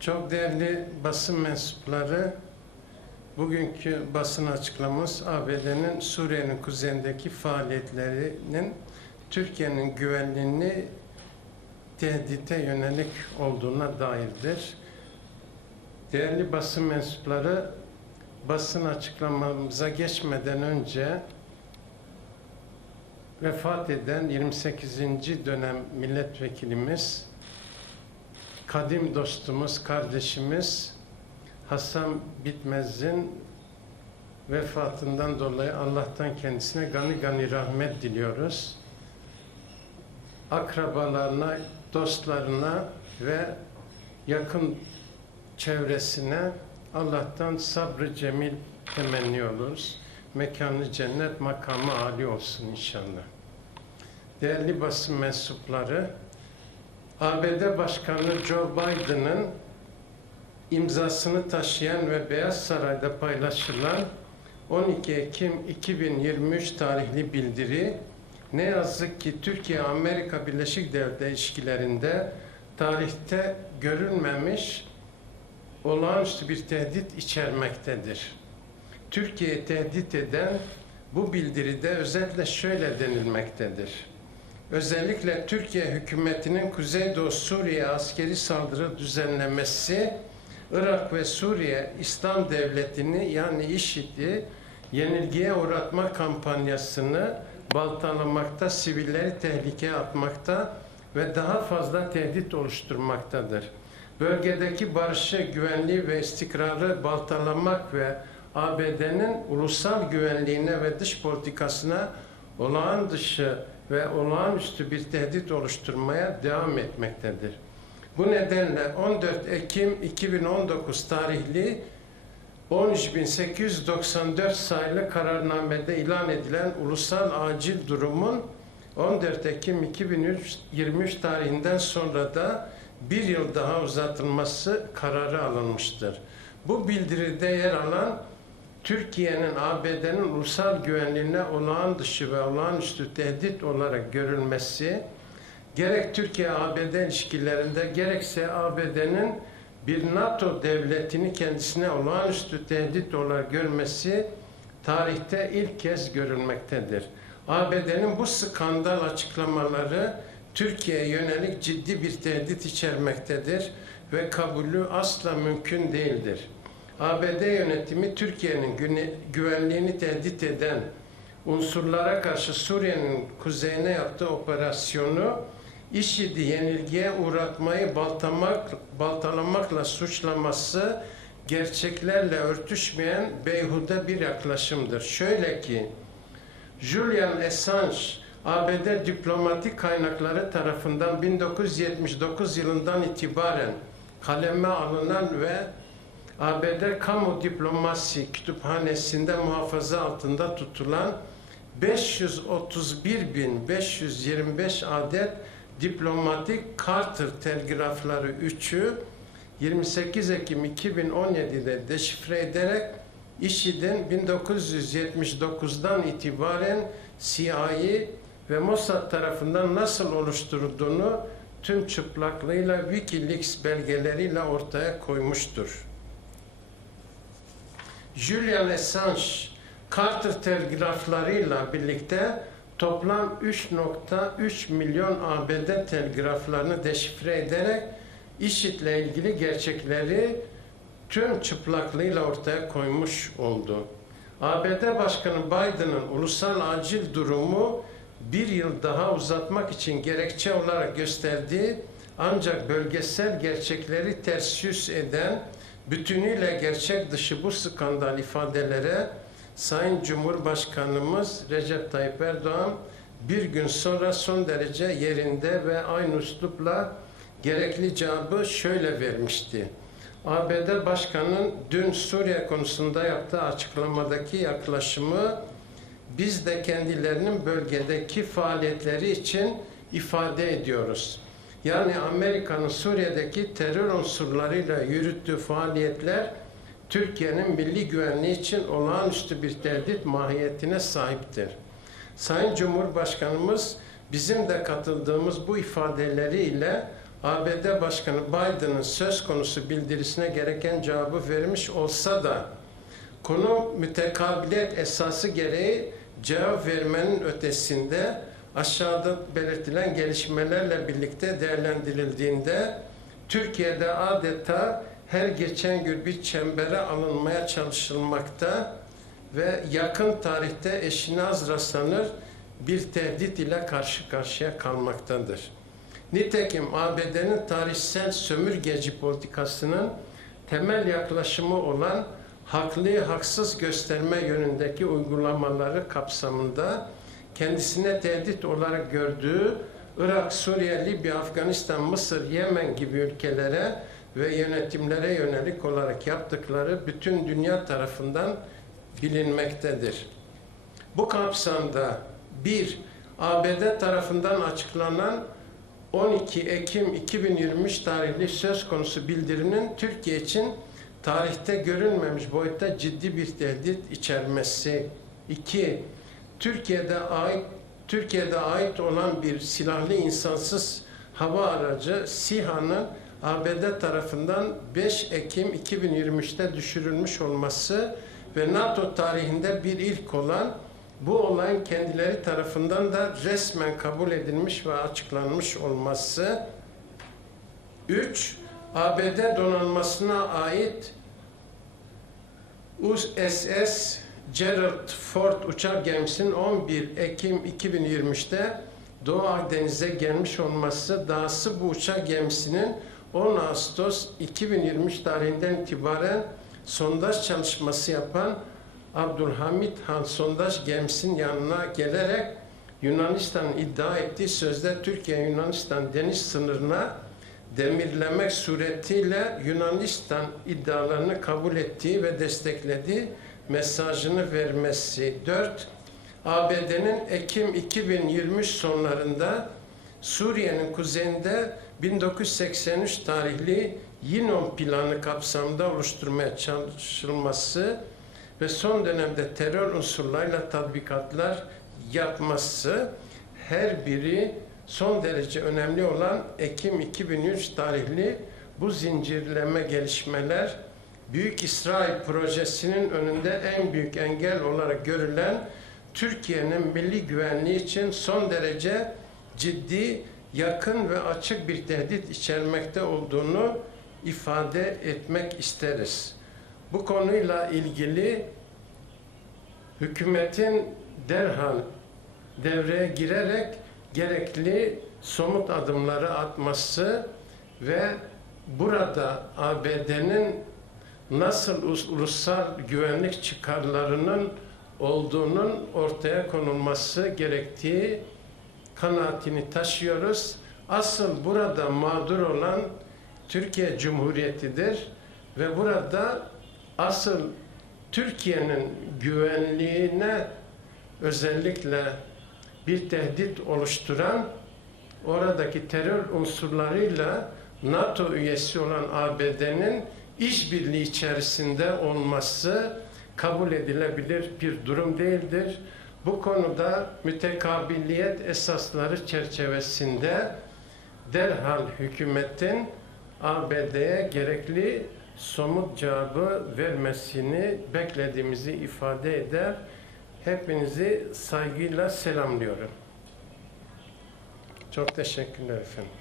Çok değerli basın mensupları, bugünkü basın açıklamamız ABD'nin Suriye'nin kuzeyindeki faaliyetlerinin Türkiye'nin güvenliğini tehdite yönelik olduğuna dairdir. Değerli basın mensupları, basın açıklamamıza geçmeden önce vefat eden 28. dönem milletvekilimiz kadim dostumuz, kardeşimiz Hasan Bitmez'in vefatından dolayı Allah'tan kendisine gani gani rahmet diliyoruz. Akrabalarına, dostlarına ve yakın çevresine Allah'tan sabrı cemil temenni oluruz. Mekanı cennet, makamı âli olsun inşallah. Değerli basın mensupları, ABD Başkanı Joe Biden'ın imzasını taşıyan ve Beyaz Saray'da paylaşılan 12 Ekim 2023 tarihli bildiri ne yazık ki Türkiye-Amerika Birleşik Devletleri ilişkilerinde tarihte görülmemiş olağanüstü bir tehdit içermektedir. Türkiye'yi tehdit eden bu bildiride özetle şöyle denilmektedir. Özellikle Türkiye hükümetinin Kuzeydoğu Suriye askeri saldırı düzenlemesi, Irak ve Suriye İslam Devleti'ni yani IŞİD'i yenilgiye uğratma kampanyasını baltalamakta, sivilleri tehlikeye atmakta ve daha fazla tehdit oluşturmaktadır. Bölgedeki barışı, güvenliği ve istikrarı baltalamak ve ABD'nin ulusal güvenliğine ve dış politikasına olağan dışı ve olağanüstü bir tehdit oluşturmaya devam etmektedir. Bu nedenle 14 Ekim 2019 tarihli 13.894 sayılı kararnamede ilan edilen ulusal acil durumun 14 Ekim 2023 tarihinden sonra da bir yıl daha uzatılması kararı alınmıştır. Bu bildiride yer alan Türkiye'nin ABD'nin ulusal güvenliğine olağan dışı ve olağanüstü tehdit olarak görülmesi, gerek Türkiye-ABD ilişkilerinde gerekse ABD'nin bir NATO devletini kendisine olağanüstü tehdit olarak görmesi tarihte ilk kez görülmektedir. ABD'nin bu skandal açıklamaları Türkiye'ye yönelik ciddi bir tehdit içermektedir ve kabulü asla mümkün değildir. ABD yönetimi Türkiye'nin güvenliğini tehdit eden unsurlara karşı Suriye'nin kuzeyine yaptığı operasyonu IŞİD'i yenilgiye uğratmayı baltamak, baltalamakla suçlaması gerçeklerle örtüşmeyen beyhude bir yaklaşımdır. Şöyle ki Julian Assange ABD diplomatik kaynakları tarafından 1979 yılından itibaren kaleme alınan ve ABD Kamu Diplomasi Kütüphanesi'nde muhafaza altında tutulan 531.525 adet diplomatik Carter telgrafları 3'ü 28 Ekim 2017'de deşifre ederek IŞİD'in 1979'dan itibaren CIA ve Mossad tarafından nasıl oluşturulduğunu tüm çıplaklığıyla Wikileaks belgeleriyle ortaya koymuştur. Julian Assange Carter telgraflarıyla birlikte toplam 3.3 milyon ABD telgraflarını deşifre ederek IŞİD'le ilgili gerçekleri tüm çıplaklığıyla ortaya koymuş oldu. ABD Başkanı Biden'ın ulusal acil durumu bir yıl daha uzatmak için gerekçe olarak gösterdiği ancak bölgesel gerçekleri ters yüz eden bütünüyle gerçek dışı bu skandal ifadelere Sayın Cumhurbaşkanımız Recep Tayyip Erdoğan bir gün sonra son derece yerinde ve aynı üslupla gerekli cevabı şöyle vermişti. ABD Başkanı'nın dün Suriye konusunda yaptığı açıklamadaki yaklaşımı biz de kendilerinin bölgedeki faaliyetleri için ifade ediyoruz. Yani Amerika'nın Suriye'deki terör unsurlarıyla yürüttüğü faaliyetler Türkiye'nin milli güvenliği için olağanüstü bir tehdit mahiyetine sahiptir. Sayın Cumhurbaşkanımız bizim de katıldığımız bu ifadeleriyle ABD Başkanı Biden'ın söz konusu bildirisine gereken cevabı vermiş olsa da konu mütekabiliyet esası gereği cevap vermenin ötesinde aşağıda belirtilen gelişmelerle birlikte değerlendirildiğinde Türkiye'de adeta her geçen gün bir çembere alınmaya çalışılmakta ve yakın tarihte eşine az rastlanır bir tehdit ile karşı karşıya kalmaktadır. Nitekim ABD'nin tarihsel sömürgeci politikasının temel yaklaşımı olan haklıyı haksız gösterme yönündeki uygulamaları kapsamında kendisine tehdit olarak gördüğü Irak, Suriye, Libya, Afganistan, Mısır, Yemen gibi ülkelere ve yönetimlere yönelik olarak yaptıkları bütün dünya tarafından bilinmektedir. Bu kapsamda bir ABD tarafından açıklanan 12 Ekim 2023 tarihli söz konusu bildirinin Türkiye için tarihte görülmemiş boyutta ciddi bir tehdit içermesi. 2. Türkiye'de ait Türkiye'de ait olan bir silahlı insansız hava aracı SİHA'nın ABD tarafından 5 Ekim 2023'te düşürülmüş olması ve NATO tarihinde bir ilk olan bu olayın kendileri tarafından da resmen kabul edilmiş ve açıklanmış olması. 3. ABD donanmasına ait USS Gerald Ford uçak gemisinin 11 Ekim 2023'te Doğu Akdeniz'e gelmiş olması dahası bu uçak gemisinin 10 Ağustos 2023 tarihinden itibaren sondaj çalışması yapan Abdülhamit Han sondaj gemisinin yanına gelerek Yunanistan'ın iddia ettiği sözde Türkiye-Yunanistan deniz sınırına demirlemek suretiyle Yunanistan iddialarını kabul ettiği ve desteklediği mesajını vermesi. 4. ABD'nin Ekim 2023 sonlarında Suriye'nin kuzeyinde 1983 tarihli Yinon planı kapsamında oluşturmaya çalışılması ve son dönemde terör unsurlarıyla tatbikatlar yapması her biri son derece önemli olan Ekim 2003 tarihli bu zincirleme gelişmeler Büyük İsrail projesinin önünde en büyük engel olarak görülen Türkiye'nin milli güvenliği için son derece ciddi, yakın ve açık bir tehdit içermekte olduğunu ifade etmek isteriz. Bu konuyla ilgili hükümetin derhal devreye girerek gerekli somut adımları atması ve burada ABD'nin nasıl ulusal güvenlik çıkarlarının olduğunun ortaya konulması gerektiği kanaatini taşıyoruz. Asıl burada mağdur olan Türkiye Cumhuriyeti'dir ve burada asıl Türkiye'nin güvenliğine özellikle bir tehdit oluşturan oradaki terör unsurlarıyla NATO üyesi olan ABD'nin işbirliği içerisinde olması kabul edilebilir bir durum değildir. Bu konuda mütekabiliyet esasları çerçevesinde derhal hükümetin ABD'ye gerekli somut cevabı vermesini beklediğimizi ifade eder. Hepinizi saygıyla selamlıyorum. Çok teşekkürler efendim.